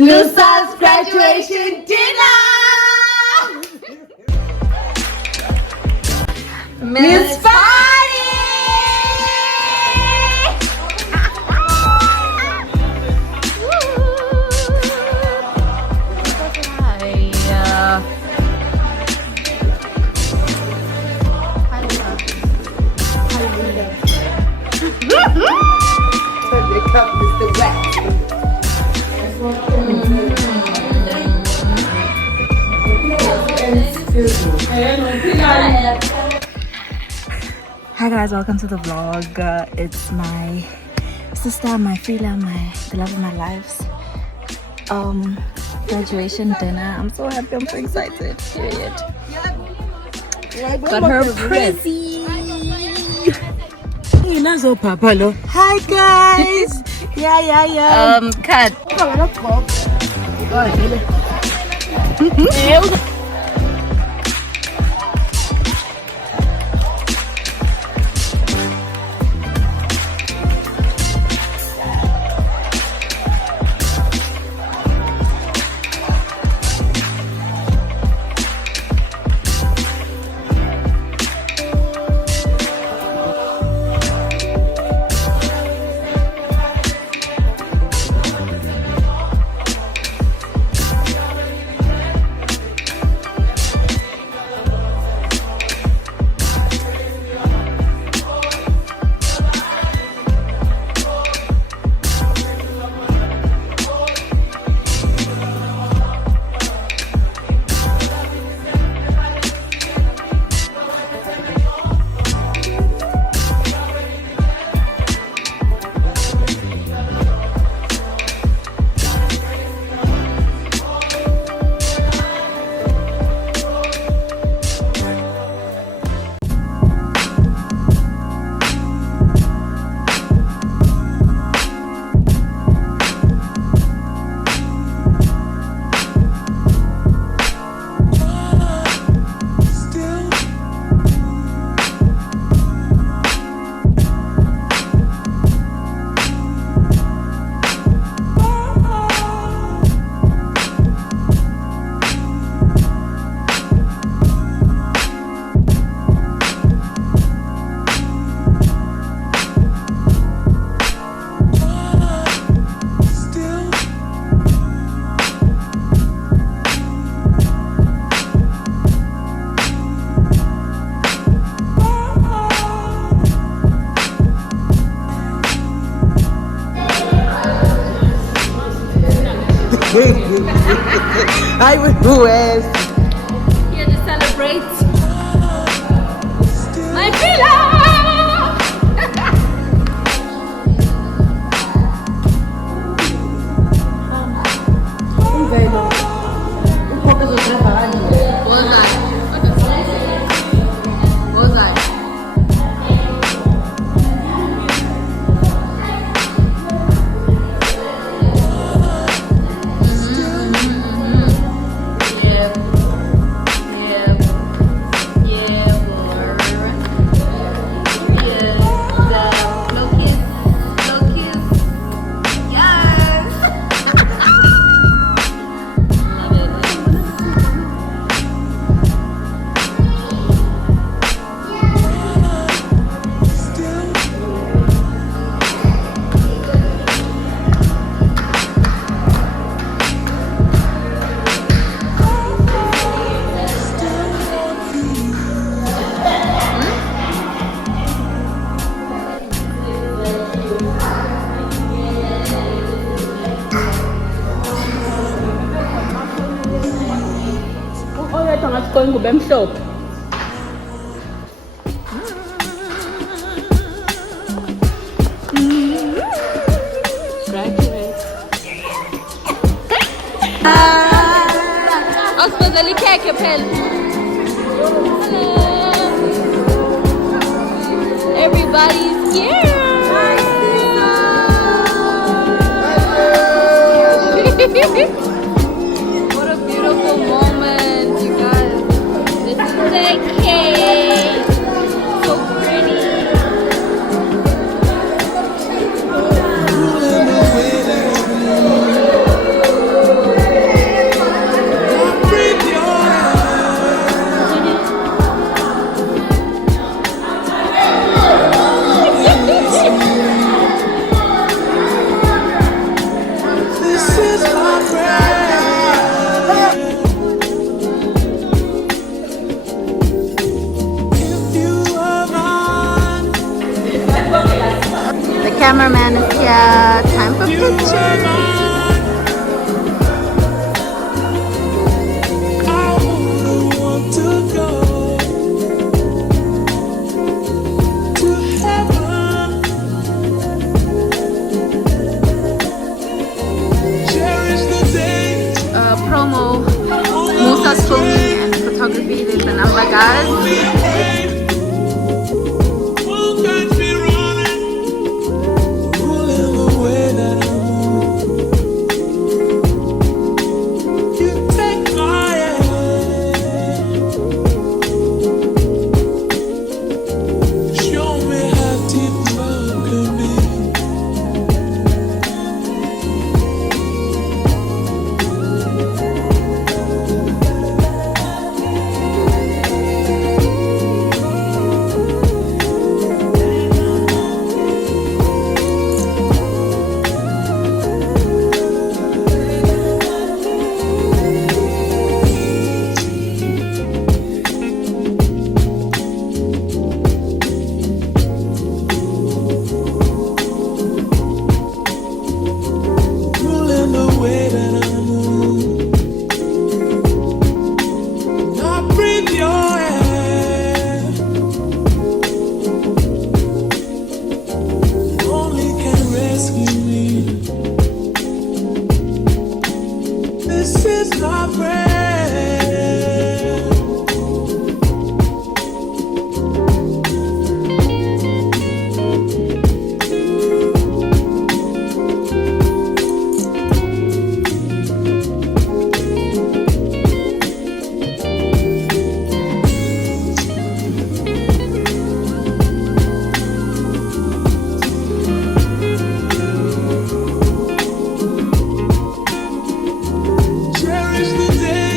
Nusa's graduation dinner! Miss Party! Wake up, Mr. Wet. Hi guys, welcome to the vlog. It's my sister, my Frida, the love of my lives. Graduation dinner. I'm so happy, I'm so excited. Period. Got her prezi. Hi guys. Yeah. Cut. I will West. Here to celebrate my villa. Going to be soap. Ospedali Kekapel. Everybody's here. What a beautiful moment, you guys. This is the cake. So pretty. my god. This is my prayer. Cherish the day.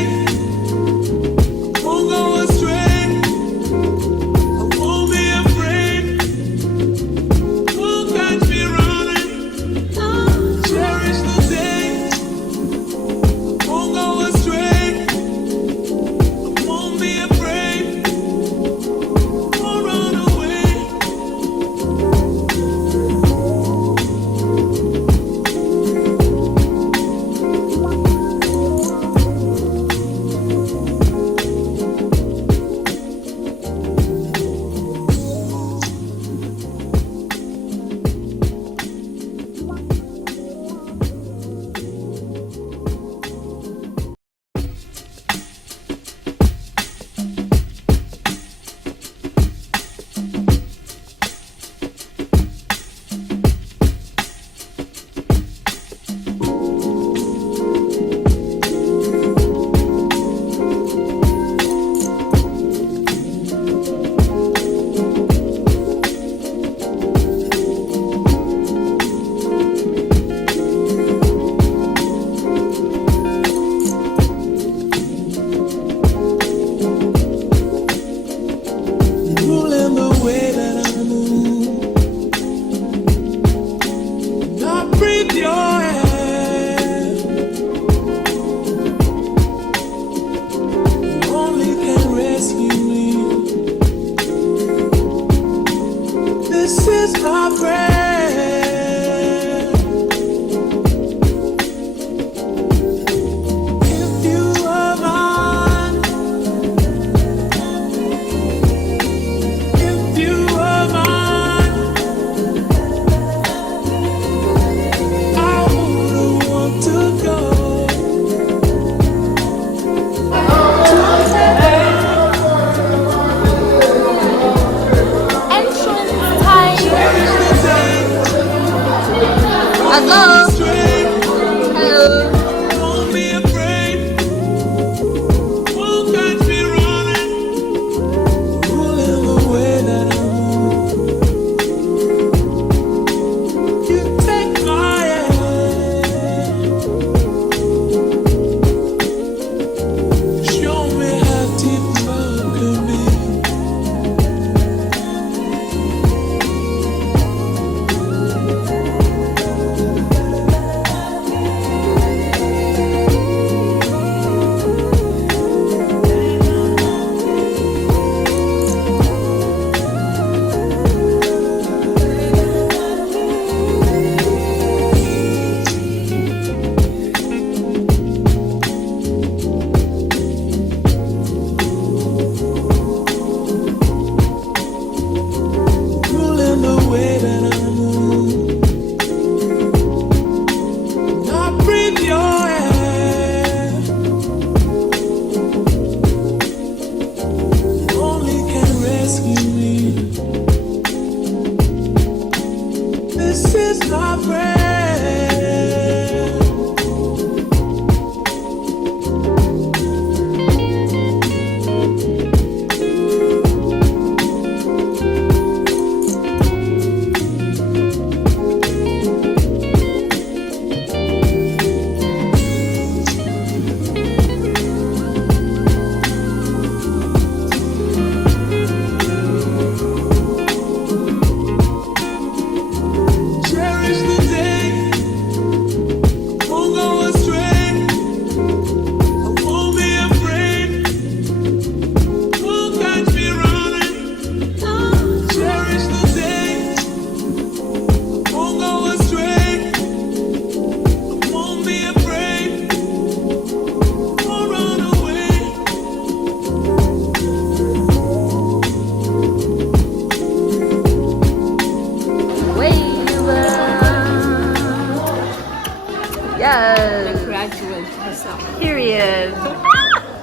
yourself. Period.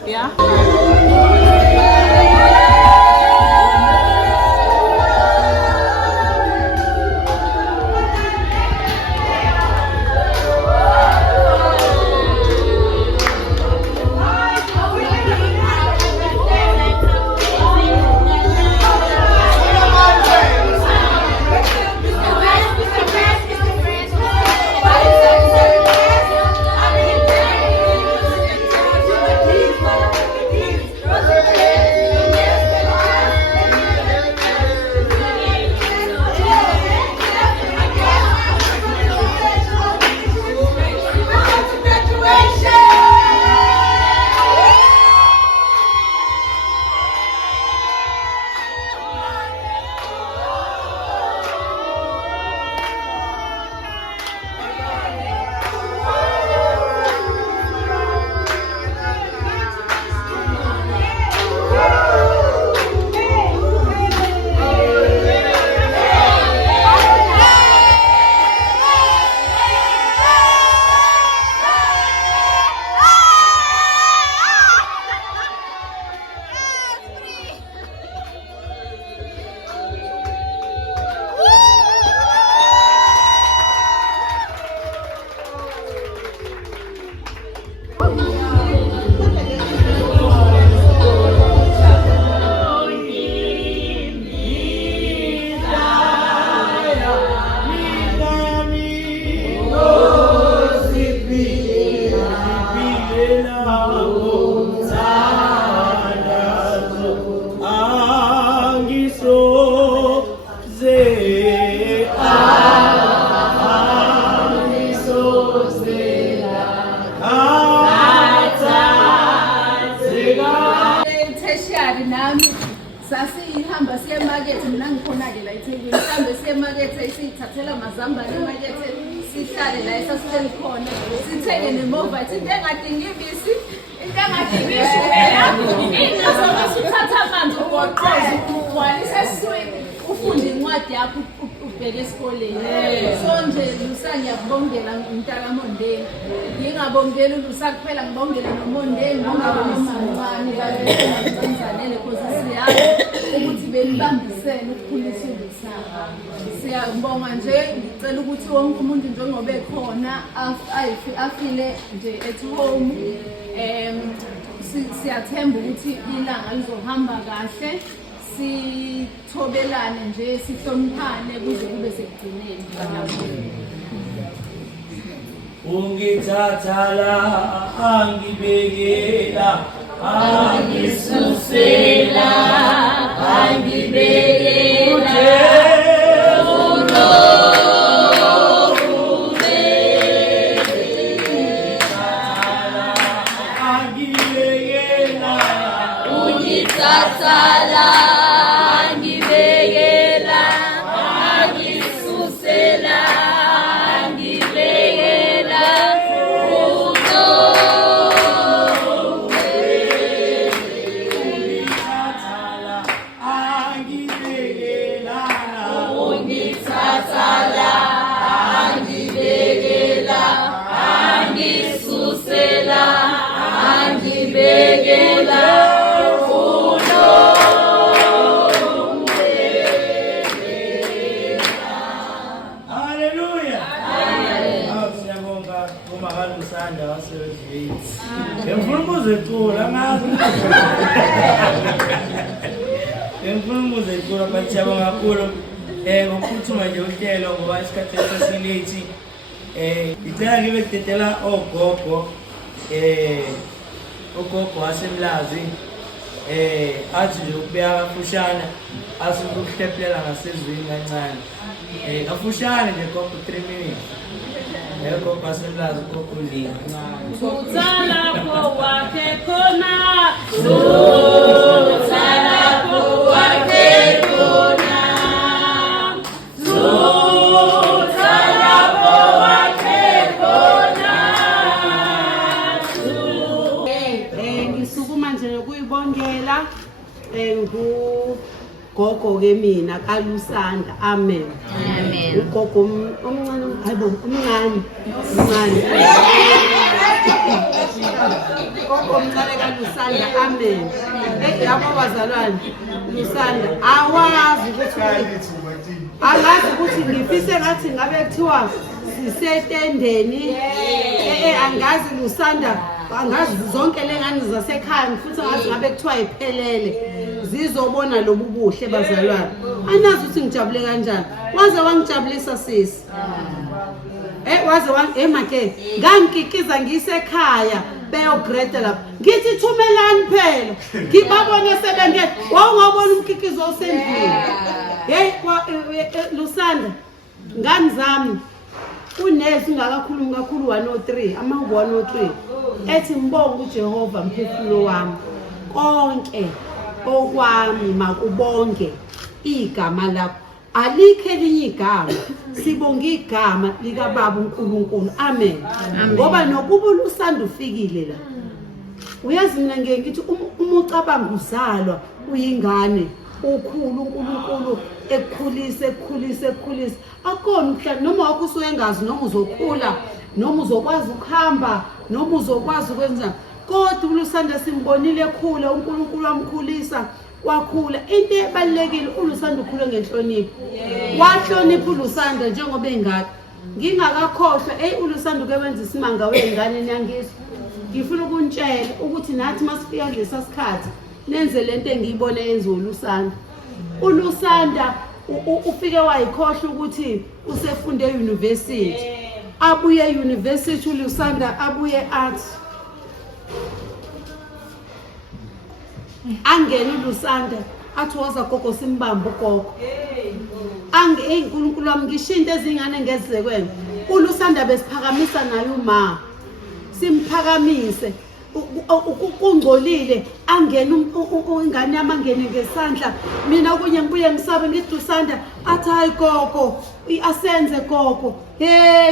Yeah. Tertiary nami sasihamba siye emakethe mina ngikhona-ke la eThekwini sihambe siye emakethe siyithathela amazambane emakethe sihlale la esasihleli khona sithenge nemovathi into engadingi ibisi into engadingi ishukela into zobe sithatha amanzi ugoqoze ugcwalise esiswini ufunde incwadi yakho ubheke esikoleni so nje Lusa ngiyakubongela mntakaMondeni ngingabongeli uLusa kuphela ngibongele noMondeni ngibongele noMancane kanye because siyazi ukuthi benibambisene ukukhulisa uLusa. Siyabonga nje ngicela ukuthi wonke umuntu njengoba ekhona afile nje at home siyathemba ukuthi ilanga lizohamba kahle sithobelane nje sihloniphane kuze kube sekugcineni. Ungithatha la angibekela angisusela angibekela Siyabonga kakhulu ngokuphuthuma nje uhlelo ngoba isikhathi sesilethi ngicela ngibe kutetela ogogo wasemlazi athi nje ukubeka kafushana asikuhlephelela ngasezweni kancane kafushane nje gogo 3 minutes gogo wasemlazi gogo Lina Utalapho wakhe khona utalapho wakhe khona utalapho wakhe khona ngisukuma nje ukuyibongela ngugogo ke mina kaLusanda. Amen. Amen. Ugogo omncane hayibo umncane Gogo omncane kaLusanda, amen. Yabo bazalwane, Lusanda, angazi ukuthi ngifise ngathi ngabe kuthiwa sisetendeni. Angazi Lusanda, angazi zonke lengane zasekhaya futhi angazi ngabe kuthiwa iphelele zizobona lobu buhle bazalwane. Anazi ukuthi ngijabule kanjani. Waze wangijabulisa sisi. Waze make ngangikikiza ngisekhaya beyograde lapha. Ngithi thumelani phela. Ngibabone sebengeke. Wawungabona umkikizo osendlini. Hey Lusanda, ngani zami. Unesi ngakakhulumi kakhulu 103, amahungu 103. Ethi mbonga uJehova mphefumulo wami. Konke okwami makubonge igama lakho. Alikho elinye igama, sibonga igama lika Baba uNkulunkulu. Amen. Ngoba nokuba uLusanda ufikile la. Uyazi mina ngeke ngithi uma ucabanga uzalwa uyingane ukhulu uNkulunkulu ekukhulise. Akona umhlaba noma wakho usuyengazi noma uzokhula noma uzokwazi ukuhamba noma uzokwazi ukwenza. Kodwa uLusanda simbonile ekhula, uNkulunkulu wamkhulisa. Wakhula into ebalekile uLusanda ukhule ngenhlonipho. Wahlonipha uLusanda njengoba engaka. Ngingakakhohlwa uLusanda ukwenza isimanga wengane nyangizwe. Ngifuna ukuntshela ukuthi nathi masifika kulesa sikhathi nenze lento engiyibone yenziwa uLusanda. uLusanda ufike wayikhohlwa ukuthi usefunde euniversity. Abuye euniversity uLusanda abuye arts. Angena uLusanda athi woza gogo simbamba ugogo. uNkulunkulu wami ngishinto ezingane ngezekweni. uLusanda besiphakamisa naye uma simphakamise kungcolile angena ingane yami angene ngesandla. Mina okunye ngibuye ngisabe ngithi Lusanda athi hayi gogo asenze gogo.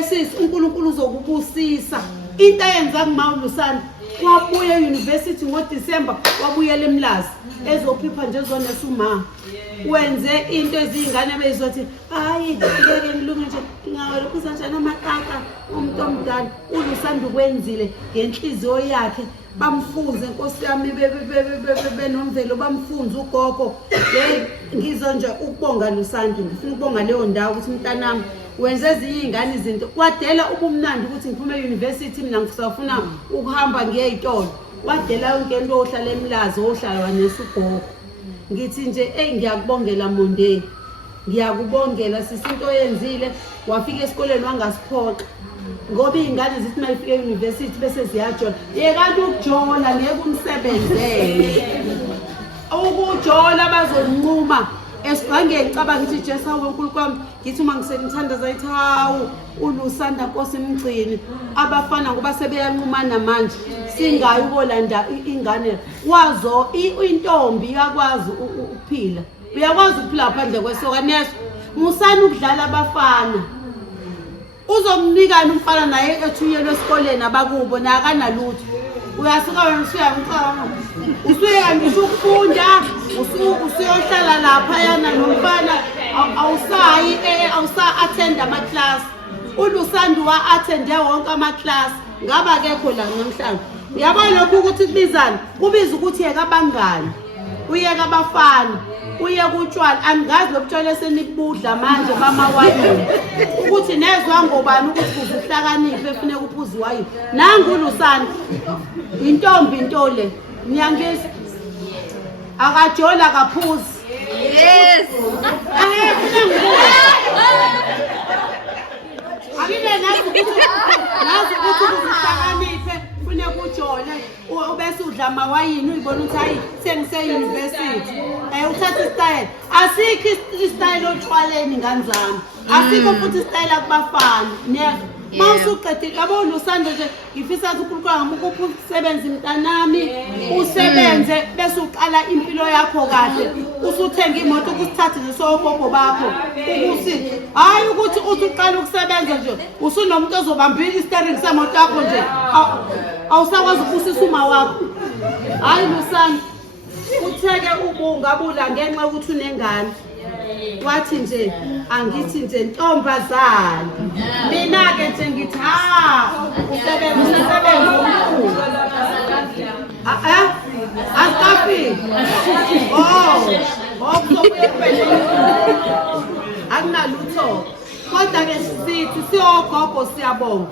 Sisi uNkulunkulu uzokubusisa. Into ayenza ngima uLusanda wabuye euniversity ngoDisemba wabuyela eMlazi ezophipha nje zonesuma. Wenze into ezingane beyizothi hayi ngeke ngilunge nje ngawalokhu sanjani amakaka umuntu omdala. uLusanda ukwenzile ngenhliziyo yakhe. Bamfunze Nkosi yami benomvelo bamfunze ugogo. Ngizo nje ukubonga Lusanda. Ngifuna ukubonga leyo ndawo ukuthi mntanami wenze ezinye izingane izinto. Wadela ubumnandi ukuthi ngiphume euniversity mina ngifuna ukuhamba ngiyeyitolo. Wadela yonke into ohlala eMlazi ohlala wanesugogo. Ngithi nje ngiyakubongela Monday. Ngiyakubongela sisinto oyenzile. Wafika esikoleni wangasiphoxa. Ngoba izingane zithi mayifika euniversity bese ziyajola. Yekani ukujola ngeke umsebenzele. Ukujola bazonquma. Esibhange ngicabanga ukuthi Jesu uNkulunkulu kwami ngithi uma ngisenithanda zayithi hawu uLusanda Nkosi imgcini. Abafana ngoba sebeyanqumana manje singayi ukolanda ingane. Wazo intombi iyakwazi ukuphila. Uyakwazi ukuphila phandle kwesoka neso. Musana ukudlala abafana. Uzomnikana umfana naye ethunyelwe esikoleni abakubo nakanalutho. Uyasuka wena usuyangicabanga. Usuyangisho ukufunda, usuyohlala lapha yana nomfana awusayi awusa-attend ama-class. uLusanda wa-attende wonke ama-class. Ngaba akekho la namhlanje. Uyabona lokhu ukuthi kubizana? Kubiza ukuthi yeka abangani. Uyeka abafana. Uyeka utshwala. Angazi lobutshwala esenikubudla manje bamawayini. Ukuthi nezwa ngobani ukuthi uzuhlakaniphe efuneka uphuze iwayini. Nangu uLusanda. Intombi into le. Nyangisi. Akajola kaphuzi. Yes. Akile nazi ukuthi uzuhlakaniphe funeka ujole ubese udla amawayini uyibona ukuthi hayi sengise-university. Uthatha istyle. Asikho istyle otshwaleni ngani zami. Asikho futhi istyle akubafana. Mawusuqedile yabo uLusanda nje ngifisa ukuthi uNkulunkulu ngamukuphi ukusebenza imntanami usebenze bese uqala impilo yakho kahle. Usuthenga imoto ukusithathe nesogogo bakho ukuthi hayi ukuthi uthi uqala ukusebenza nje usunomuntu ozobamba i-steering semoto yakho nje awusakwazi ukubusisa uma wakho. Hayi Lusanda utheke ubungabula ngenxa ukuthi unengane. wathi nje angithi nje ntombazane mina-ke nje ngithi usebenza omkhulu asikafiki akunalutho kodwa-ke sithi siyogogo siyabonga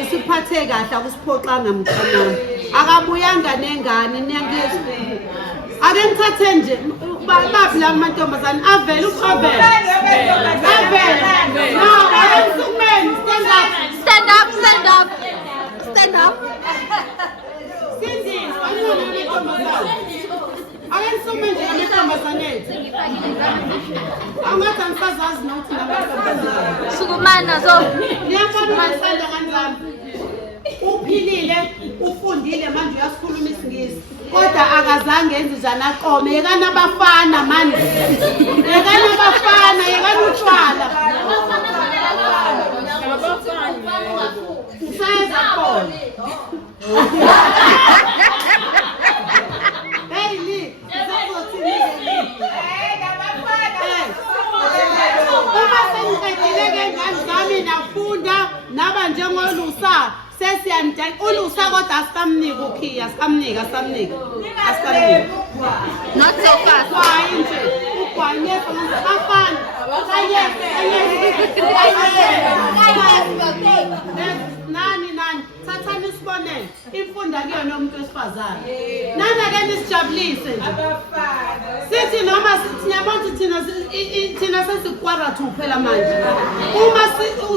isiphathe kahle akusiphoxanga mchanami akabuyanga nengane niyangizwa ake ngithathe nje baphi la mantombazane avele avele no akumeni stand up stand up sindiswa ake nisume nje amantombazane ethu angathi angisazazi nokuthi namantombazane sukumana so niyabona ngisanda kanjani uphilile ufundile manje uyasikhuluma isingisi kodwa akazange enze njani aqome yekana abafana manje yekana abafana yekana utshwala ngisayeza khona hey li uma sengiqedile-ke ngani zami nafunda naba njengolusa sesiyandala ulusa kodwa asikamniki ukhiya asikamniki not so fast kwayi nje ugwanyesa afana nani thathani isibonelo imfunda kuyona umuntu wesifazane nana-ke nisijabulise nje sithi noma siyabona thina sesikwarathu phela manje uma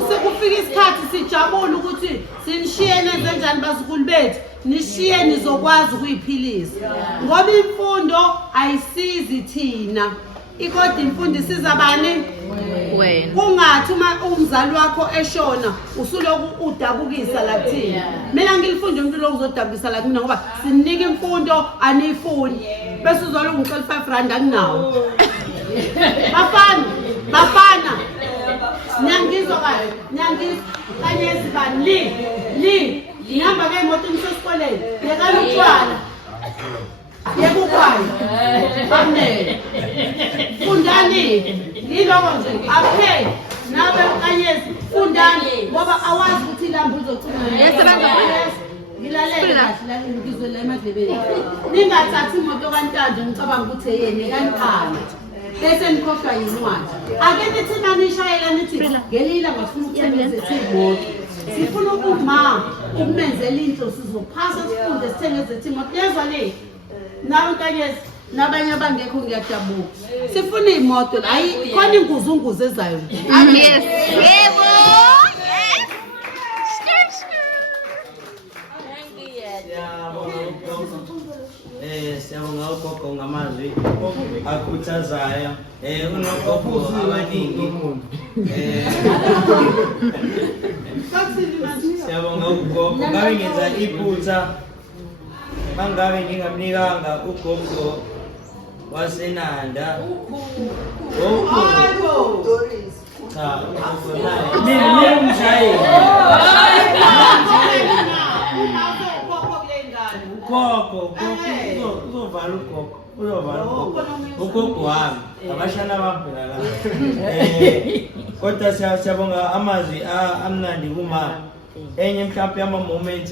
sekufika isikhathi sijabule ukuthi sinishiye nenzenjani bazukulu bethu nishiye nizokwazi ukuyiphilisa ngoba imfundo ayisizi thina ikodwa imfundo isiza bani wena kungathi uma umzali wakho eshona usuloku udabukisa la kuthina mina ngilifunde umuntu lokhu uzodabukisa la kumina ngoba sinika imfundo aniyifuni bese uzoloku ngicela 5 rand anginawo bafana nyangizwa kahle nyangizwa kanye zibani li ngihamba ngemoto nisesikoleni yekani utshwala yekukwayo bamnele fundani yiloko nje aphe nabe kanyezi fundani ngoba awazi ukuthi ilambu Yasebenza ngilalela kahle ngizwe la emadlebeni ningathathi imoto kaNtando ngicabanga ukuthi yena kaNtando bese nikhohlwa yincwadi ake nithi manishayela nithi ngelila ngafuna ukuthengeza imoto sifuna ukuma ukumenzela into sizophasa sifunde sithengeze imoto yezwa le nawe kanyezi nabanye abangekho ngiyadabuka sifuna imoto hayi khona inguzunguze ezayo yes yebo siyabonga ugogo ngamazwi akhuthazayo unogogo abaningi siyabonga ugogo ngabe ngenza iphutha mangabe ngingamnikanga ugogo waseNanda cha mina umshayeli ugogo uzovala ugogo wami abashana bambela la kodwa siyabonga amazwi amnandi kuma enye mhlawumbe yama moments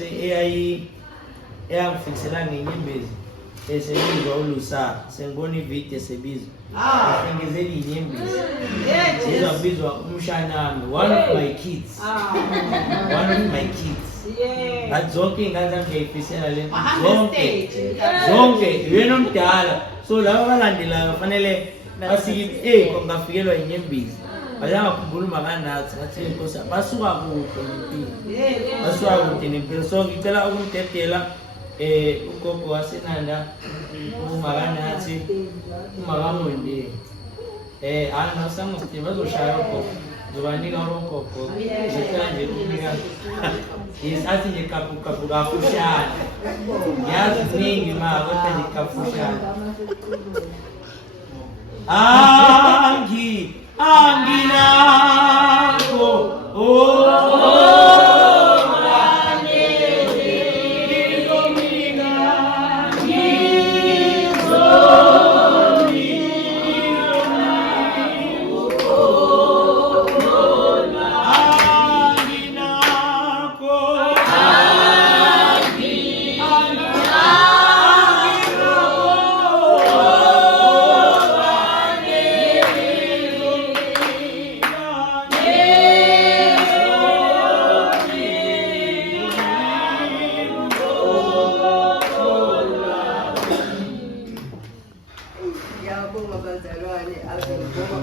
eyangifikisela ngenyembezi esebizwa ulusa sengibona ivideo sebizwa ngizeli inyembezi sizobizwa umshanami one of my kids zonke ingane zami ngiyayifisela le zonke yena omdala so laba abalandelayo kufanele basikithi kongafikelwa inyembezi bayangakhumbula makanathi ngathi inkosi basuka kude nempilo so ngicela ukumdedela ugogo waseNanda umakanathi umakamonde anasamusthe bazoshaya ugogo zobanika ugogo ngicela nje ukunika athi nje kapu kafushane ngiyazi ningi ma kodwa nje kafushane anginako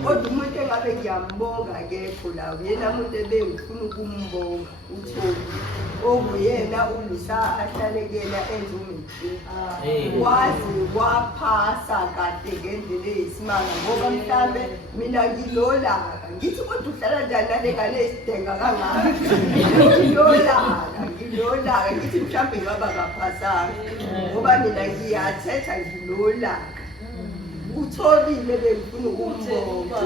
kodwa umuntu engabe ngiyambonga akekho lawo yena muntu ebengifuna ukumbonga uThobi okuyena uLusa ahlalekela enzumithi wazi waphasa kade ngendlela eyisimanga ngoba mhlambe mina ngilolaka ngithi kodwa uhlala njani nale ngane esidenga kangaka ngilolaka ngithi mhlambe ngaba kaphasanga ngoba mina ngiyathetha ngilolaka uThobile bengifuna ukumbonga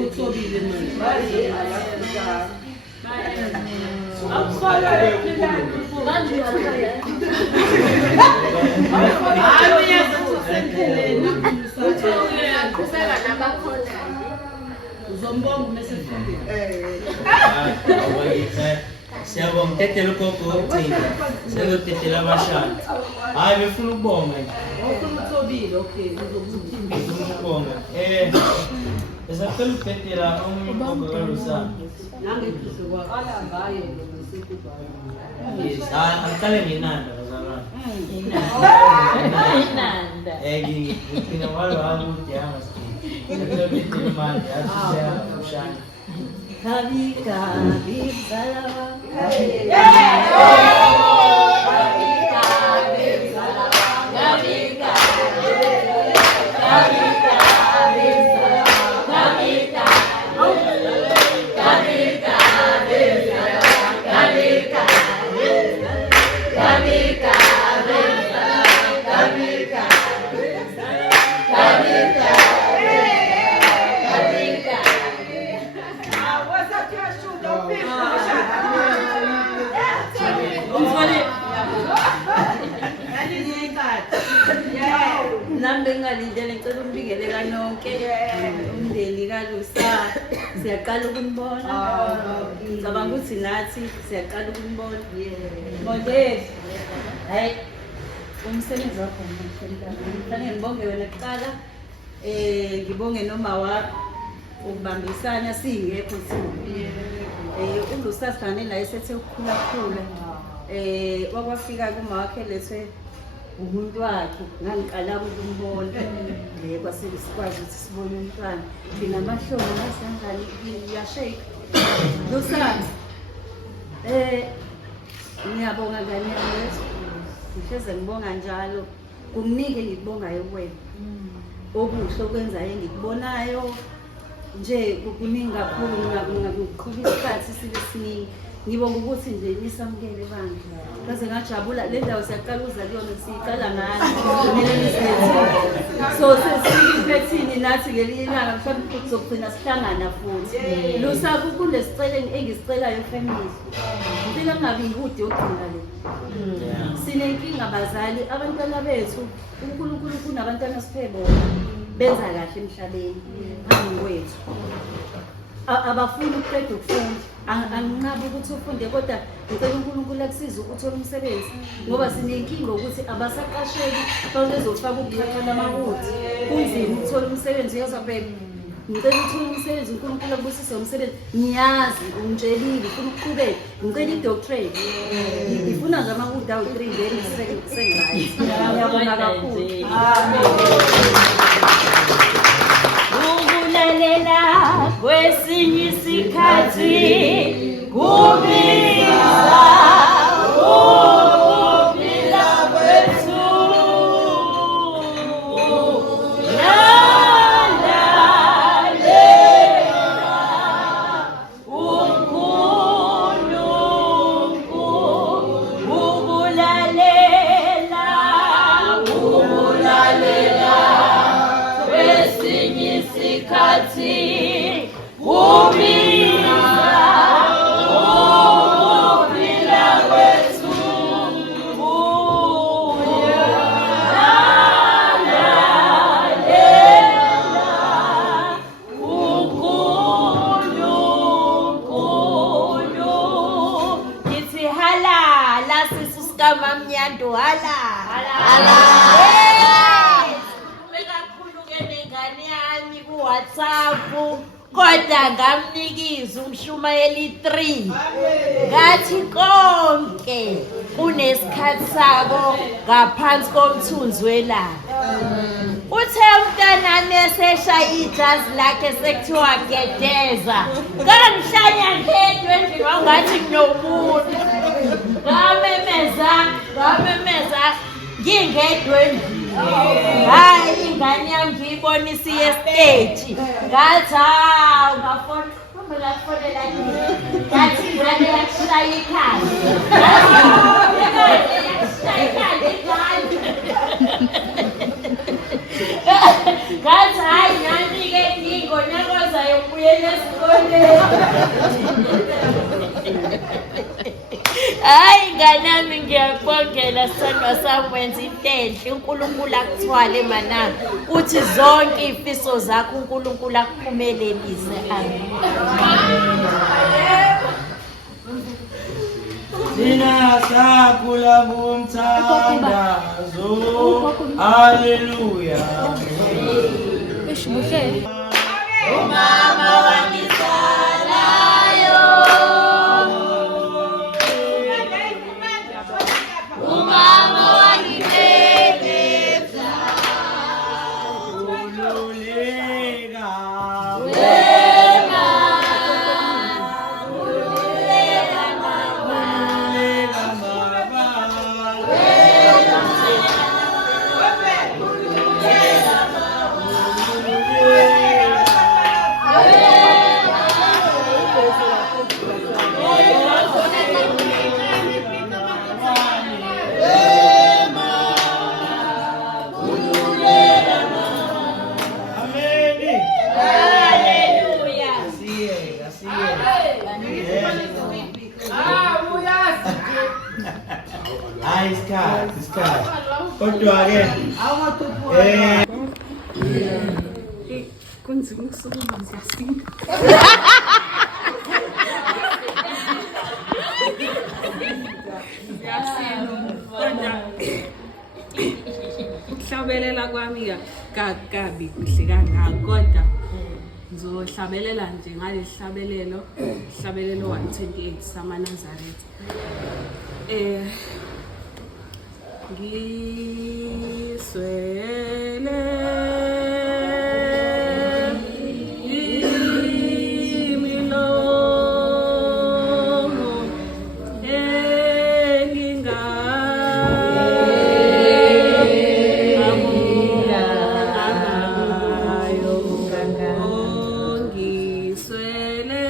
uThobile manje ayafikanga Siyabonga tetela ugogo wokucina sezotetela abashana hayi befuna ukubonga ukubonga besacela ukutetela omunye ugogo kaLusana yes angicale nginanda bazalwane ngigcina walo akude angasikile manje asisiyashana Kabi kabi salawa. Ngalindele ngicela umbingelela nonke umndeni kaLusa siyaqala ukunibona ngicabanga ukuthi nathi siyaqala ukunibona Modeli hayi umsebenzi wakho kufanele ngibonge wena kuqala ngibonge noma wakho ukubambisana singekho sini uLusa sane la esethe ukukhula wakwafika kuma wakhe lethwe umuntu wakhe ngangiqala ukumbona kwasele sikwazi ukuthi sibone umntwana thina amahlobo nasangani yashake Lusa ngiyabonga ngani yethu ngihleze ngibonga njalo kumnike ngikubongayo kuwena okuhle okwenzayo ngikubonayo nje kuningi kakhulu ngakuqhubisa isikhathi sibe siningi ngibonga ukuthi nje nisamukele bandla kaze ngajabula le ndawo siyaqala uza kuyona siyiqala ngani kumele nisethe so sesiphethini nathi ngelinye ilanga mhlawumbe sizogcina sihlangana futhi Lusa kulesicelo engisicelayo family impela ngabi ikude yogcina le sinenkinga bazali abantwana bethu uNkulunkulu kunabantwana siphe bona benza kahle emhlabeni angwethu abafuni ukuqeda ukufunda anginqaba ukuthi ufunde kodwa ngicela uNkulunkulu akusize ukuthola umsebenzi ngoba sinenkinga ukuthi abasaqasheki bazofaka ukuphatha amakuthi kunzima ukuthola umsebenzi uyazabheka ngicela ukuthola umsebenzi uNkulunkulu akubusise umsebenzi ngiyazi ungitshelile ufuna ukuqhubeka ngicela idoctorate ngifuna nje amakuthi awu 3 very right ngiyabonga kakhulu ukulalela kwesinye isikhathi kubiza ukuphila kwethu kodwa ngamnikiza umshumayeli 3 ngathi konke kunesikhathi sako ngaphansi komthunzi welanga. Uthe umntanami eseshaya ijazi lakhe sekuthiwa gedeza, ngangihlanya ngedwa endlini wangathi kunomuntu. Ngamemeza ngingedwa endlini. Hayi ingane yami ngiyibona isiye stage. Ngathi hawu ngafona ngafonela yini. Ngathi ingane yakushaya ikhanda. Ngathi hayi nami-ke ngingonyakaza yokubuyela esikoleni. Hayi nganami ngiyakubongela sithandwa sami wenza into enhle. uNkulunkulu akuthwale manami uthi zonke izifiso zakho uNkulunkulu akuphumelelise. Amen. Thina sakhula ngomthandazo. Haleluya. Umama wangizalayo, umama wangibeletha, Ululeka. Isikhathi kodwa-ke kunzima ukusukuma ngiyasinda. Ukuhlabelela kwami kabi kuhle kangako, kodwa ngizohlabelela nje ngalesi hlabelelo 128 samaNazaretha. Ngiswele imilomo engingayo, ngiswele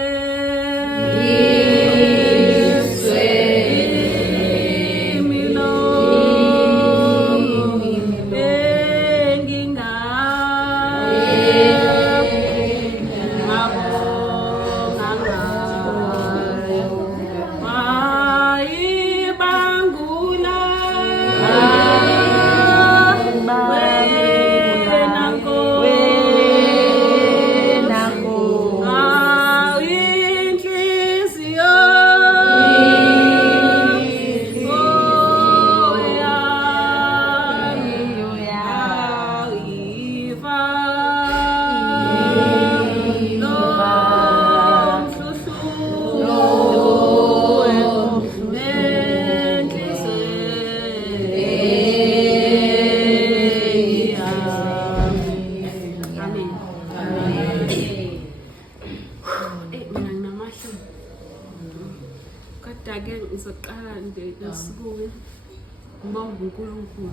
Kodwa-ke ngizoqala nje esikuwe ngibonga uNkulunkulu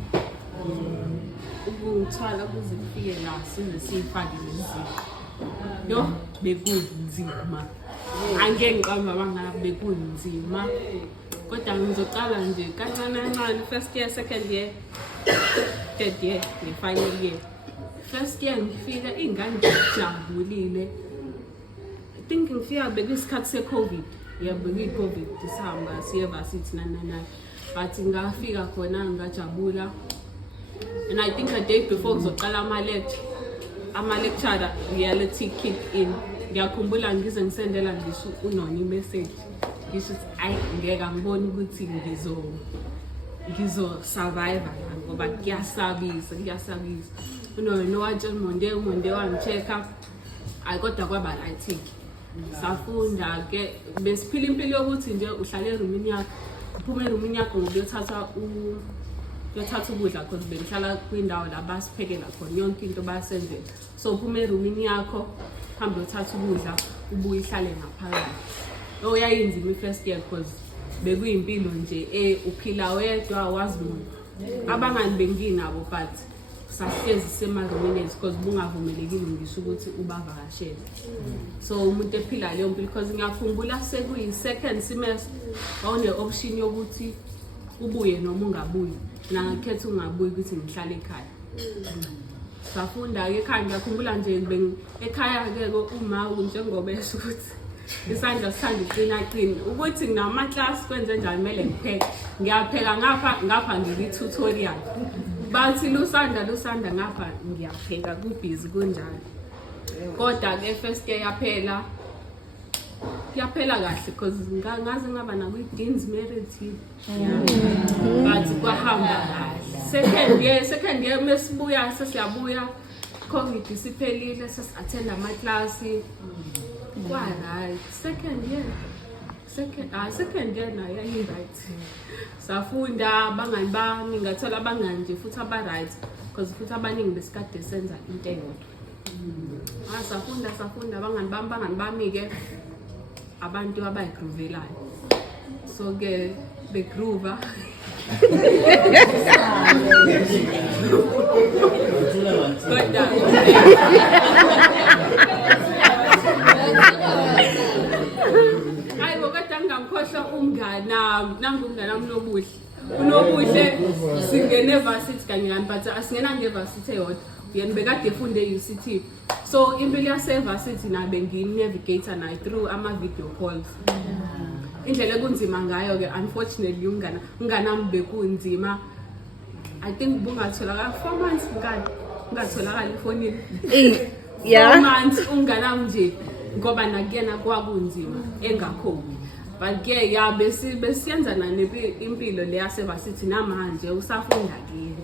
ukungithwala kuze kufike la size siyifake leziko. Yo bekunzima, angeke ngiqamba bangabe bekunzima, kodwa ngizoqala nje kancane kancane. First year, second year, third year, ne-final year. First year ngifika ingane ngijabulile. I think ngifika bekuyisikhathi se-COVID. Yebo kuyi-COVID sihamba siye varsity nani. But ngafika khona ngajabula. And I think a day before ngizoqala ama-lecture reality kick in. Ngiyakhumbula ngize ngisendela ngisho uNoni i-message. Ngisho ayi ngeke ngibone ukuthi ngizo-survive ngoba kuyasabisa. UNoni watshela uMonde wangi-check-a. kodwa kwaba right. Safunda ke besiphila impilo yokuthi nje uhlale erumini yakho, uphuma erumini yakho ngokuyothatha ukudla because bengihlala kwindawo la basiphekela khona yonke into basenzela. So uphuma erumini yakho, hamba uyothatha ukudla, ubuye ihlale ngaphakathi. Yayinzima i-first year because bekuyimpilo nje uphila wedwa wazi muntu. Abangani benginabo but sahlezi semarumini because bungavumelekile ngisho ukuthi ubavakashele. So umuntu ephila leyo mpilo because ngiyakhumbula sekuyi-second semester wawune-option yokuthi ubuye noma ungabuyi. Ngakhetha ungabuyi ukuthi ngihlale ekhaya. Safunda-ke ekhaya ngiyakhumbula nje ekhaya-ke uma njengoba esho ukuthi isandla sithanda uqina ukuthi nginama-class kwenze njani kumele ngipheke. Ngiyapheka ngapha ngiki-tutorial. Bathi lusanda ngapha ngiyapheka kubhizi kunjalo. Kodwa-ke first year yaphela kahle because ngaze ngaba nakwi-Dean's Merit. But kwahamba kahle. Second year mesibuya sesiyabuya COVID isiphelile sesi-attend amaklasi. Right. Second year nayo yayi-right. Safunda abangani bami ngathola abangani nje futhi aba-right because futhi abaningi besikade senza into eyodwa. Safunda abangani bami-ke abantu abayigruvelayo. So-ke begruva. Ngikhohlwa umngani nangu umngani unobuhle singene varsity kanye but asingena ngevarsity eyodwa yena bekade efunde e-UCT. So impilo yase-varsity nabe ngi-navigator nayo through ama-video calls. Indlela ekunzima ngayo ke unfortunately unganami bekunzima. I think bungatholakala 4 months ungatholakala efonini. 4 months unganami nje ngoba nakuyena kwakunzima engakho. But ke besiyenza impilo le yase-varsity namanje usafunda kini.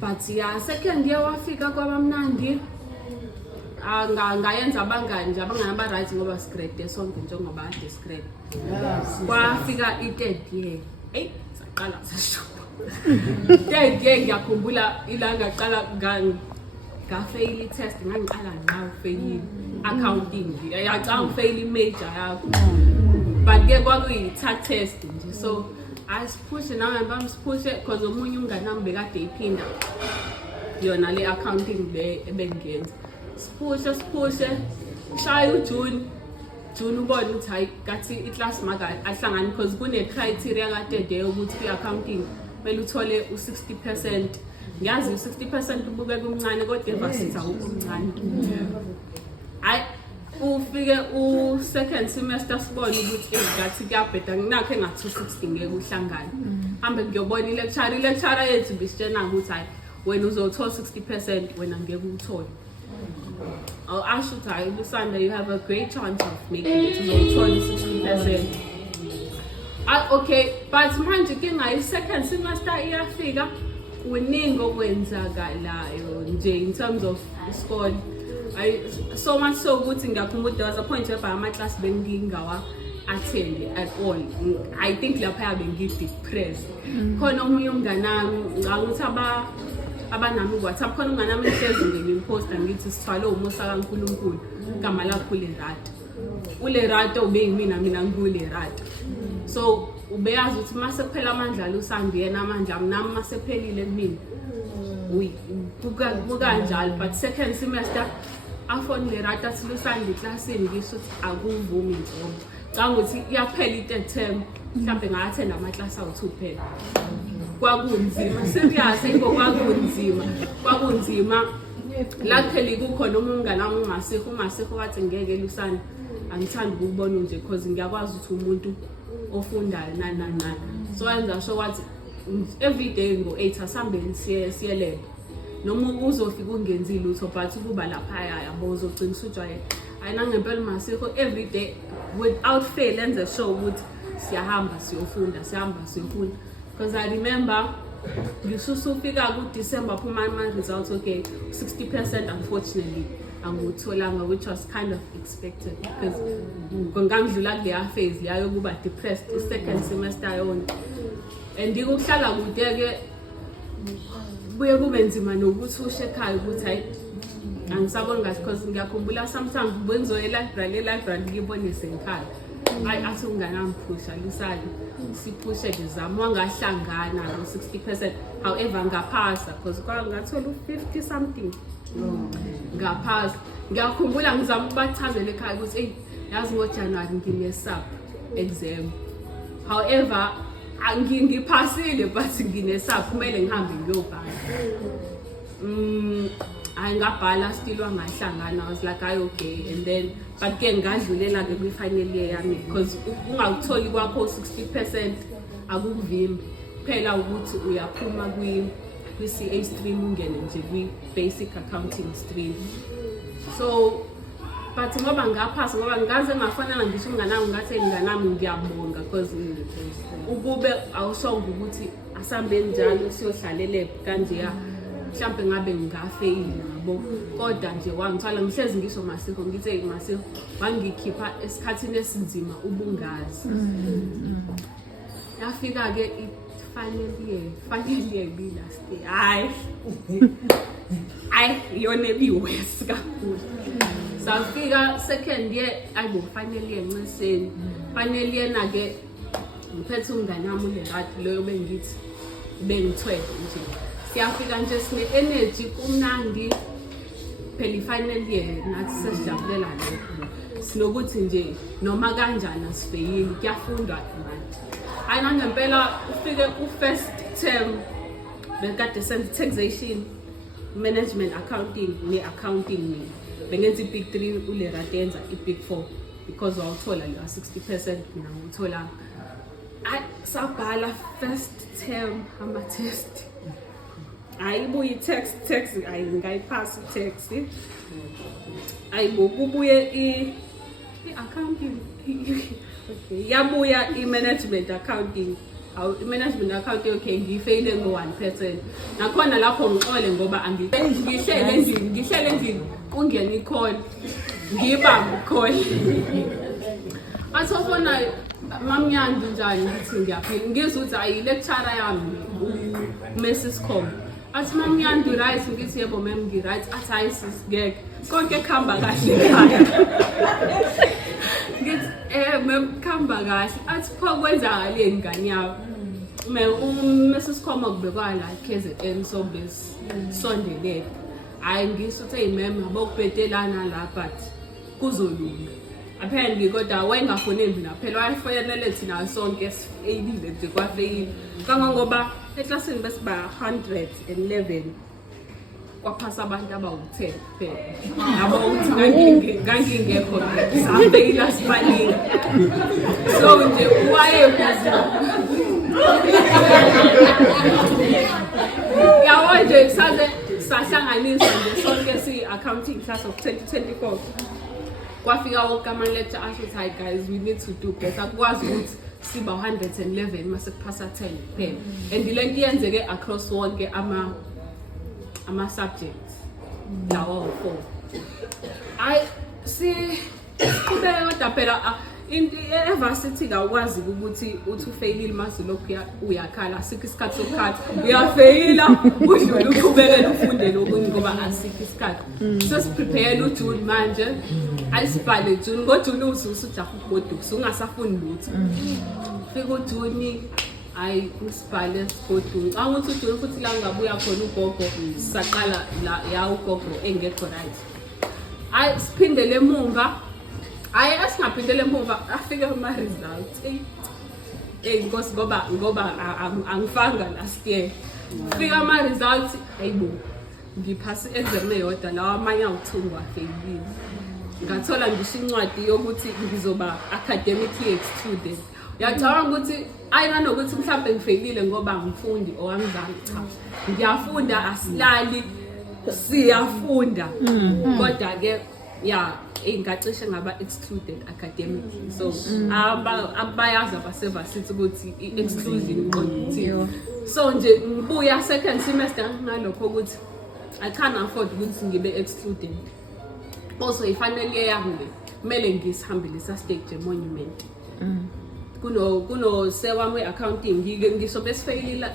But second year wafika kwabamnandi. Ngayenza abangani nje abangana-right ngoba sigrade sonke njengoba ade sigrade. Kwafika i-third year. Saqala sashuba. Third year ngiyakhumbula ilanga qala ngafeyila i-test ngangiqala ufeyila accounting. Yacanga ufeyila i-major yakho. But ke kwakuyi-tag test nje. So asiphushe nangani siphushe because omunye umnganami bekade iphinda yona le accounting le ebengenza. Siphushe shaya uJune ubona ukuthi hayi kathi i-class maka ahlangani because kune-criteria kade ukuthi kwi-accounting kumele uthole u-60%. Ngiyazi u-60% ubuke kumncane kodwa evarsity awukho mncane. Ufike u-second semester sibona ukuthi ngathi kuyabheda nginakho engathi-260 ngeke uhlangane. Hambe ngiyobona i-lecturer yethu bisitshena ukuthi hayi wena uzothola 60% wena ngeke uthole. Asho ukuthi hayi Lusanda, you have a great chance of making it. Uzothola 60%. Okay, but manje kinga i-second semester iyafika kuningi okwenzakalayo nje in terms of isikole. So much so ukuthi ngiyakhumbula there was a point where ama-class bengingawa attend at all. I think lapha bengi-depressed. Khona omunye umnganami ngikuthi abanami WhatsApp khona umnganami ehlezi ngimposta ngithi sithwale umusa kaNkulunkulu igama lakho uLerato ubeyimina mina ngikuLerato. So ubeyazi ukuthi mase kuphela amandla Lusanda yena amandla nami mase phelile kumina. Buka njalo but second semester afon Lerato athi Lusanda eclassini ngisho ukuthi akuvumi nje. Canga ukuthi iyaphela i-third term mhlambe ngathenda ama-class awu-2 phela. Kwakunzima serious kwakunzima luckily kukhona umngane wami ungasekho wathi ngeke Lusanda angithandi ukubona nje because ngiyakwazi ukuthi umuntu ofundayo nani so wenza sho wathi every day ngo-8 asambeni siyelele noma uzofika ungenzile lutho but kuba lapha yabo uzogcina usujwayele ayinangempela masikho every day without fail enze show ukuthi siyahamba siyofunda because I remember ngisusufika ku-December phuma ama-results okay 60% unfortunately angutholanga, which was kind of expected because ngangidlula kuleya phase leya yokuba depressed i-second semester yonke. And ukuhlala kude-ke buye kube nzima nokuthi ushe ekhaya ukuthi hayi angisaboni kahle because ngiyakhumbula sometimes bengizoya e-library ngibonise ngikhaya. Athi unganamphusha lusali siphushe nje zami wangahlangana no-60%. However ngaphasa because ngathola u-50 something ngaphasa. Ngiyakhumbula ngizama ukubachazela ekhaya ukuthi eyi yazi ngoJanuwari ngine-sub exam. However ngiphasile but ngine-sub kumele ngihambe ngiyobhala. Ngabhala still wangahlangana. I was like hayi okay, and then but ke ngadlulela ke kwi-final year yami because ungawutholi kwakho 60% akuvimbi phela ukuthi uyaphuma kwi-CA stream ungene nje kwi-basic accounting stream. So but ngoba ngaphasi ngoba ngaze ngafanana ngisho umnganami ngathi umnganami ngiyabonga because ukube awushonga ukuthi asambe njalo siyohlalele kanjeya mhlambe ngabe ngafeyili nabo kodwa nje wangithola ngihlezi ngisho Masiko ngithe Masiko wangikhipha esikhathini esinzima ubungazi. Yafika ke final year bi last year hayi yona ebiwesi kakhulu. Safika second year ayibo final year nceseni. Final year na ke ngiphethe umnganami uLerathi loyo bengithi bengithwele nje. Siyafika nje sine energy kumnandi phela i-final year nathi sesijabulela lokho. Sinokuthi nje noma kanjani asifeyili kuyafundwa manje. Hayi ngempela ufike u-first term bekade senze taxation, management accounting ne-accounting bengenza i-big 3 uLerathi yenza i-big 4 because wawuthola leya 60% mina nguthola. Sabhala first term ama-test. Ayibuye text ngayiphasa i-text. Ayibo kubuye i-accounting. Okay, yabuya i-management accounting. I-management accounting okay ngifeyile ngo-1%. Nakhona lapho ngixole ngoba ngihlele endlini kungena i-call. Ngibamba i-call. Athofona mamnyandi njani ngithi ngiyaphila. Ngizwe ukuthi ayi lecturer yami Mrs. Com. Athi mamnyandi right ngithi yebo ma'am ngi-right. Athi hayi sis ngeke konke kuhamba kahle ekhaya. Ngithi ma'am kuhamba kahle. Athi pho kwenzakaleni ngani yakho? Mrs. Com akubekwa la KZN so besondelele. Hayi ngisho ukuthi hey ma'am abokubhetelana la but kuzolunga. Apparently kodwa wayengafoneli mina phela wayefonele thina sonke sifeyile nje kwafeyile kangangoba eklasini besiba 111 kwaphasa abantu abawu10 phela yabo ukuthi ngangingekho safeyila sibaningi so nje wayekuzi yawo nje saze sahlanganiswa nje sonke si-accounting class of 2024 kwafika wonke ama-lecture asho ukuthi hayi guys we need to do better akwazi ukuthi siba 111 mase kuphasa 10 kuphela and le nto yenzeke across wonke ama-subjects lawo 4 hayi siqhubeke kodwa phela into evarsity awukwazi ukuthi uthi ufeyilile mase lokhu uyakhala asikho isikhathi sokukhala uyafeyila udlule uqhubekele ufunde lokunye ngoba asikho isikhathi sesiprepare uJune manje ayisibhale June ngoJune usujaha ukuboduka ungasafuni lutho fika uJune hayi usibhale sigoduka angithi uJune futhi la ngabuya khona ugogo saqala la ya ugogo engekho right hayi siphindele emumva hayi asingaphindele emumva afike ama-results inkosi ngoba angifanga last year fika ama-results hayibo ngiphasi i-exam eyodwa lawa amanye awuthungwa feyilile ngathola ngisho incwadi yokuthi ngizoba academically excluded. Uyacabanga ukuthi ayinanokuthi mhlawumbe ngifeyilile ngoba ngifundi owangizange cha. Ngiyafunda asilali siyafunda. Kodwa ke ngacishe ngaba excluded academically. So abayazi abasevasithi ukuthi i-exclusion iqondile. So nje ngibuya second semester ngalokho ukuthi I can't afford ukuthi ngibe excluded. also ifanele yami kumele ngisihambele sa stage monument kuno sewami accounting ngisho besifeyila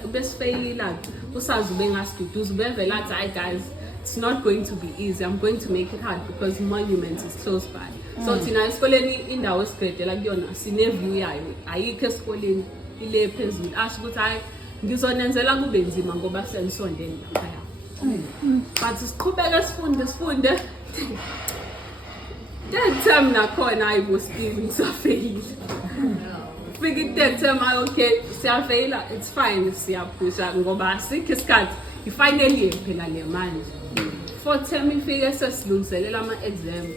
usazi bengasiduduza bevela athi hi guys, it's not going to be easy, I'm going to make it hard because monument is close by. So thina esikoleni indawo esigredela kuyona sine view yayo ayikho esikoleni ile phezulu asho ukuthi hayi ngizonenzela kube nzima ngoba senisondeni lapha. But siqhubeka sifunde that time nakhona ayibo Steve ngisafeyile. Figure that time okay siyafeyila, it's fine, siyaphusha ngoba asikho isikhathi ifinally phela le manje. For term ifike sesilungiselela ama exam.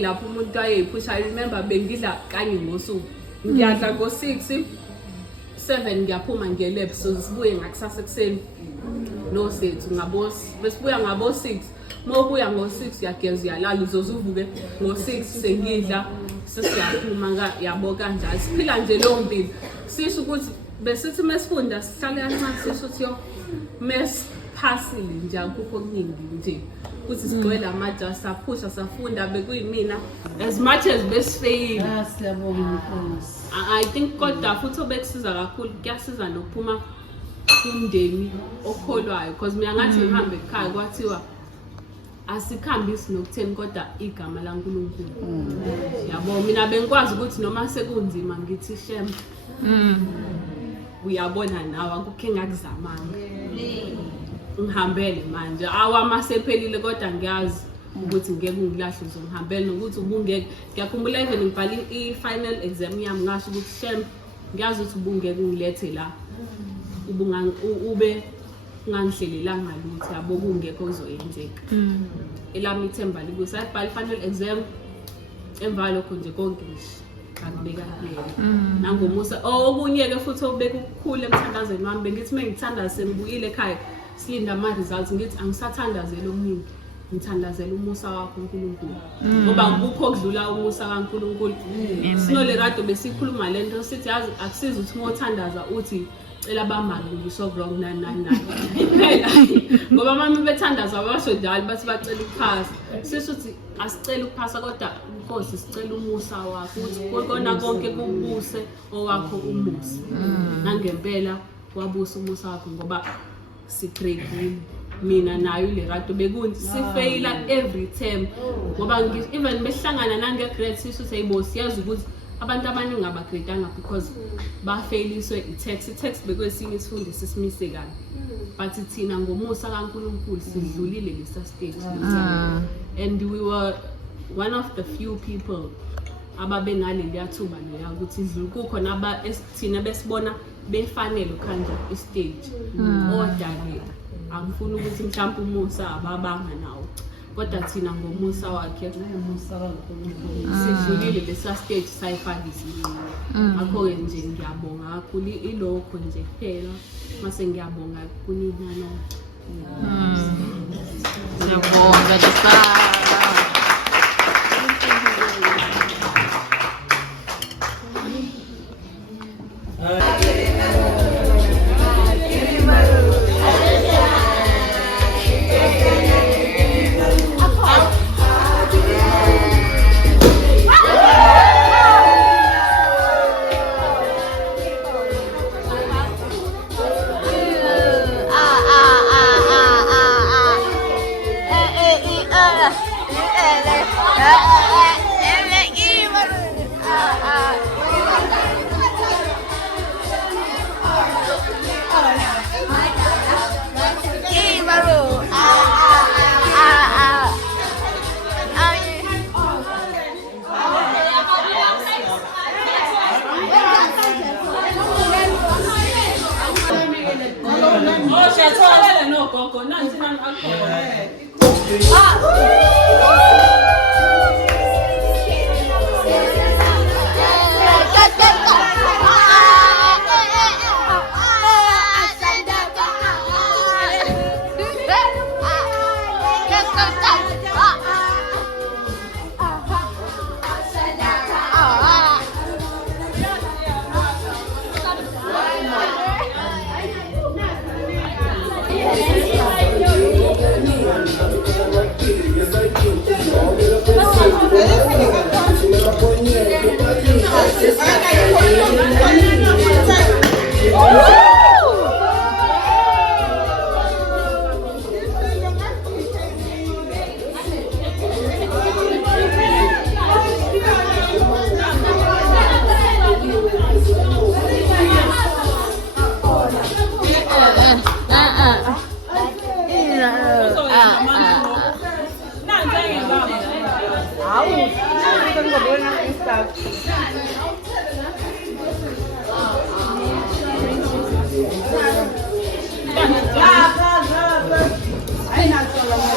Lapho umuntu ayephusha, I remember bengidla kanye ngosuku. Ngiyadla ngo6, 7 ngiyaphuma ngelab so sibuye ngakusasa ekseni. No sethu ngabosi besibuya ngabo6 mobuya ngo6 yageza uyalala uzozuvuke ngo6 sengidla sesiyaphuma yabo kanjalo siphila nje lo mpilo sisho ukuthi besithi mesifunda sihlale kancane sisho ukuthi yo mesphasile nje akukho okuningi nje ukuthi sigcwele amaja saphusha safunda bekuyimina as much as besifeyile. Siyabonga Nkosi. I think kodwa futhi obekusiza kakhulu kuyasiza nokuphuma kumndeni okholwayo because mina ngathi ngihambe ekhaya kwathiwa asikhambisi nokutheni kodwa igama laNkulunkulu. Yabo mina bengikwazi ukuthi noma sekunzima ngithi shem uyabona nawe akukho engakuzamanga ngihambele manje awamasephelile kodwa ngiyazi ukuthi ngeke ungilahle uzongihambela nokuthi ubungeke. Ngiyakhumbula even ngibhala i-final exam yami ngasho ukuthi shem ngiyazi ukuthi ubungeke ungilethe la ube ungangihlelelanga lutho yabo kungekho kuzoyenzeka. Elami ithemba likusa ibhala final exam emva lokho nje konke akubeka kuphela nangomusa okunyeke futhi obeka ukukhula emthandazweni wami bengithi mengithandaza sengibuyile ekhaya silinda ama results ngithi angisathandazela omningi ngithandazela umusa wakho uNkulunkulu ngoba akukho okudlula umusa kaNkulunkulu. Sinole radio besikhuluma lento sithi yazi akusiza ukuthi ngothandaza uthi cela bamali ngisho wrong nani phela ngoba mama bethandaza basho njalo bathi bacela ukuphasa sisho ukuthi asicela ukuphasa kodwa Nkosi sicela umusa wakho ukuthi kona konke kubuse owakho umusa nangempela wabusa umusa wakho ngoba sicreate mina nayo le radio bekunti sifeyila every term ngoba even behlangana nange grade sisho sayibo siyazi ukuthi abantu abaningi abagradanga because bafeyliswe i-text bekwesinye isifundo sisimise kabi but thina ngomusa kaNkulunkulu sidlulile lesa stage and we were one of the few people ababengaleli yathuba leya ukuthi idlule kukhona thina besibona befanele ukhanja istage odaleka angifuni ukuthi mhlawumbe umusa ababanga nawo kodwa thina ngomusa wakhe Umusa kaNkulunkulu. sidlulile lesa stage sayifakisa akho nje ngiyabonga kakhulu ilokho nje kuphela mase ngiyabonga kunina Siyabonga Jisara. no gogo nanti nani akhona Yes,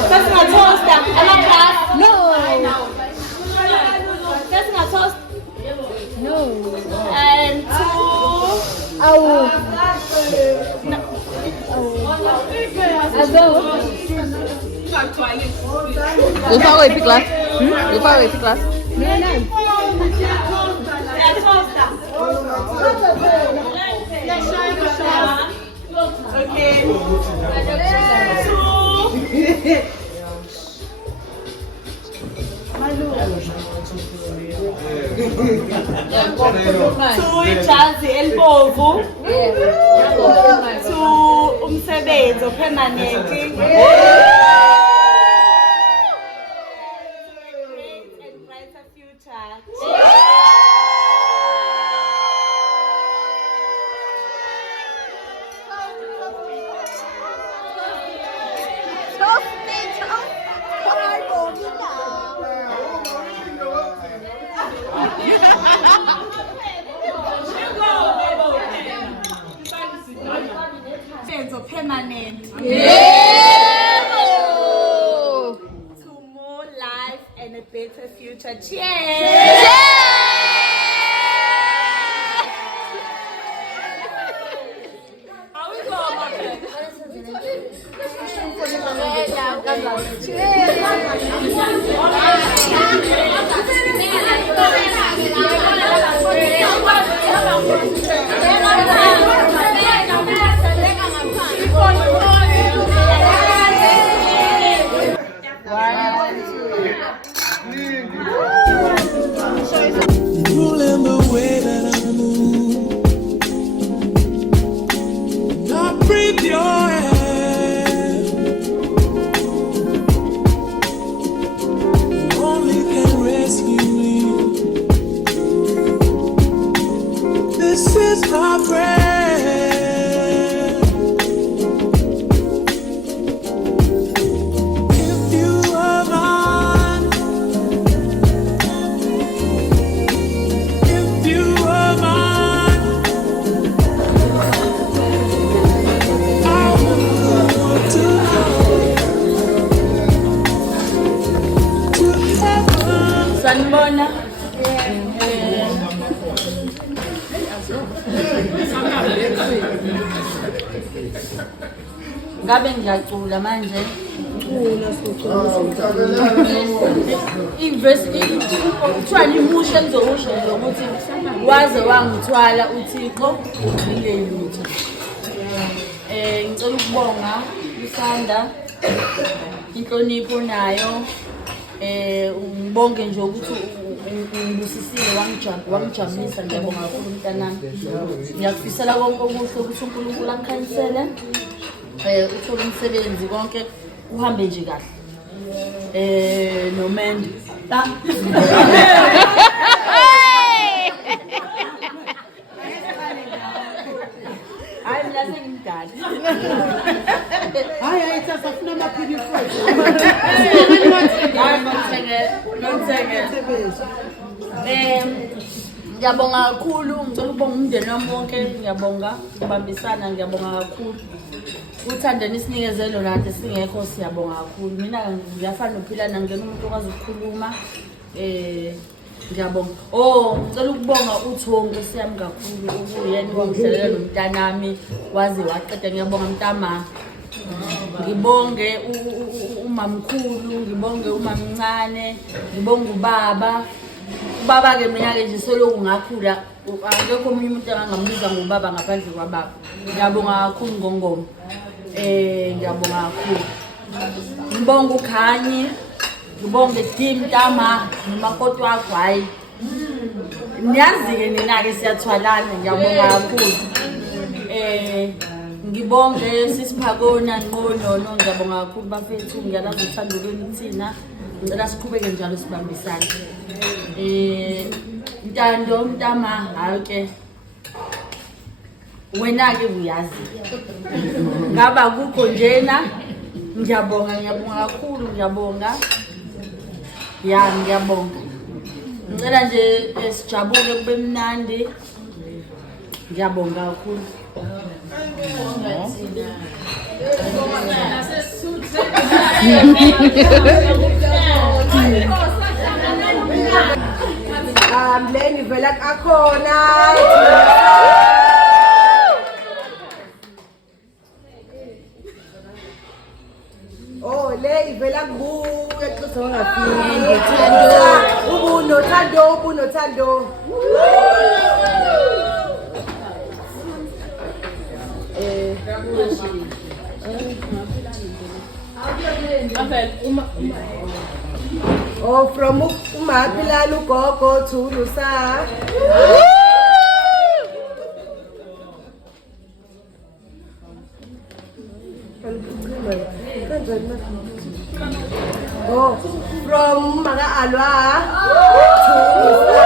That's not toaster. Am I class? No. That's not toast. No. And two. Lupa ko ipiklas. Lupa ko ipiklas. Two ijazi elibomvu. Two umsebenzi opermanent. And brighter future. Permanent. To more life and a better future. Cheers! How we go, Ruling the way that I move. Now breathe your air. Only can rescue me. This is my prayer. If you are mine, if you are mine, I want to go to heaven. Sanibona. Ngabe ngiyacula manje. Iverse kuthiwa imusha ngizokusho nje ukuthi waze wangithwala uThixo ugcile lutho. Ngicela ukubonga uSanda inhlonipho nayo ngibonge nje ukuthi ungibusisile wangijabulisa ngiyabonga kakhulu mntanami. Ngiyakufisela konke okuhle ukuthi uNkulunkulu akukhanyisele uthole umsebenzi konke uhambe nje kahle. Nomendo hayi mina sengimdala. Hayi sasafuna amaphilisi wethu. Ngiyabonga kakhulu, ngicela ukubonga umndeni wami wonke, ngiyabonga ukubambisana, ngiyabonga kakhulu. Uthando nisinikezelo nathi singekho siyabonga kakhulu. Mina ngiyafana nophilana ngena umuntu okwazi ukukhuluma. Ngiyabonga. Ngicela ukubonga uThongo siyami kakhulu ukuyena owangihlelela nomntanami waze waqeda. Ngiyabonga mntama. Ngibonge umamkhulu, ngibonge umamncane, ngibonge ubaba. Ubaba ke mina ke nje soloku ngakhula akekho omunye umuntu angambiza ngobaba ngaphandle kwababa. Ngiyabonga kakhulu ngongoma. Ngiyabonga kakhulu. Ngibonga uKhanyi, ngibonge Tim Tama nomakoti wakho hayi. Niyazi-ke nina-ke siyathwalana, ngiyabonga kakhulu. Ngibonge sisiphakona Nqonono, ngiyabonga kakhulu bafethu, ngiyalazi uthando lwenu thina. Ngicela siqhubeke njalo sibambisane. Ntando mntama hayi wena-ke uyazi ngaba kukho njena. Ngiyabonga kakhulu, ngiyabonga. Ngiyabonga. ngicela nje sijabule kube mnandi. Ngiyabonga kakhulu. Leni vela kakhona. Oh, le ivela kubuye xisa ungafiki. Ubunothando. Oh, from Umapilani ugogo to Lusa. Oh, from Maga Alwa to Lusa.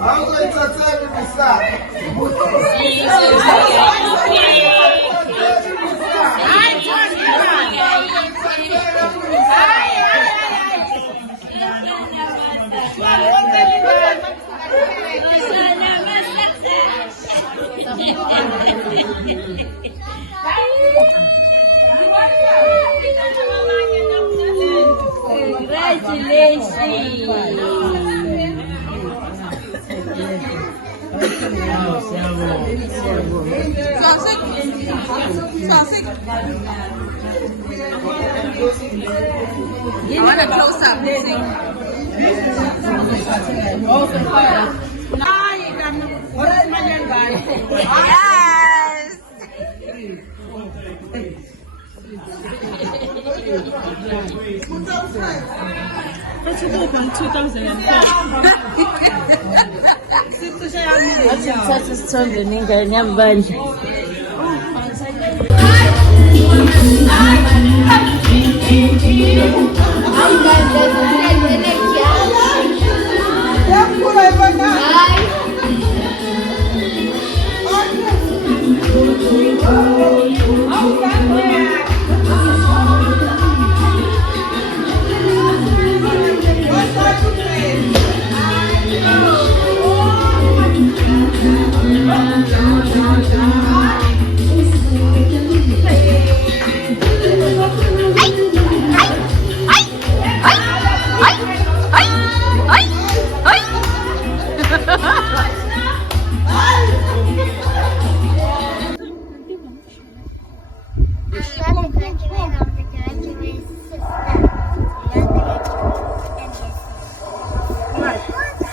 You want a close up. Yes.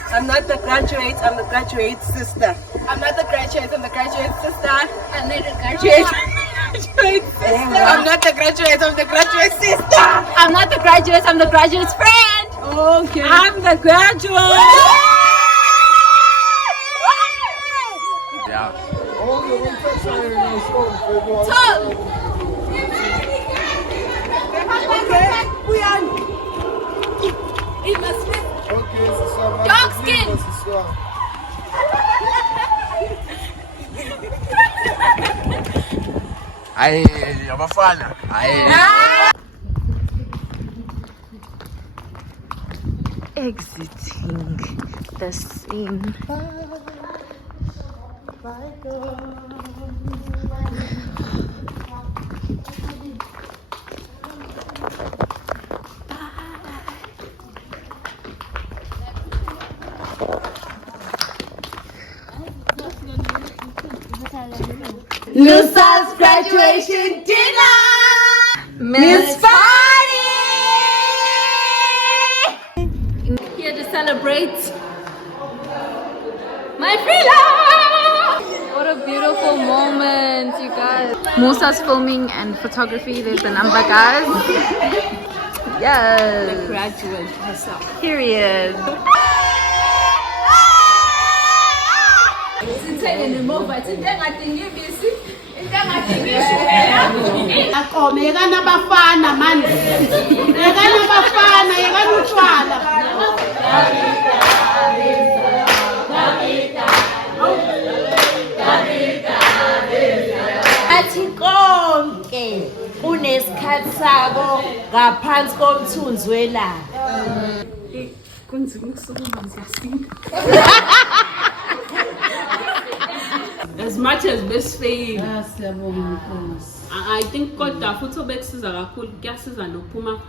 I'm not the graduate, I'm the graduate sister. I'm not the graduate, I'm the graduate sister. I'm not the graduate. I'm not the graduate, I'm the graduate sister. I'm not the graduate, I'm the graduate's friend. Okay. I'm the graduate. Yeah. Dog skin. Aye, abafana. Aye. Exiting the scene. Lusa's graduation dinner! Miss Party! Here to celebrate my freedom! What a beautiful moment, you guys. Musa's filming and photography. There's the number, guys. Yes. The graduate herself. Period. Akome yekana bafana manje. Yekana bafana, yekana utshwala. Athi konke kunesikhathi sabo ngaphansi komthunzi welanga. Kunzima ukusukuma ngiyasinda. As much as best fail, I think kodwa futhi obekusiza kakhulu kuyasiza nokuphuma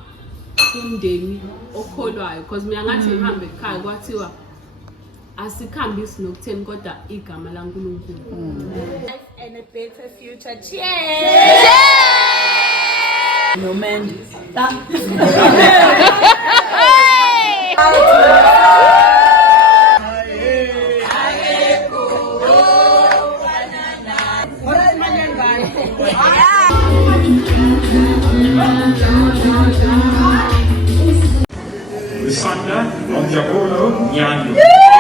kumndeni okholwayo because mina ngathi ngihambe ekhaya kwathiwa asikhambisi nokutheni kodwa igama laNkulunkulu. And a better future. Cheers! No man. Lusanda, Onjabolo, Nyanyo.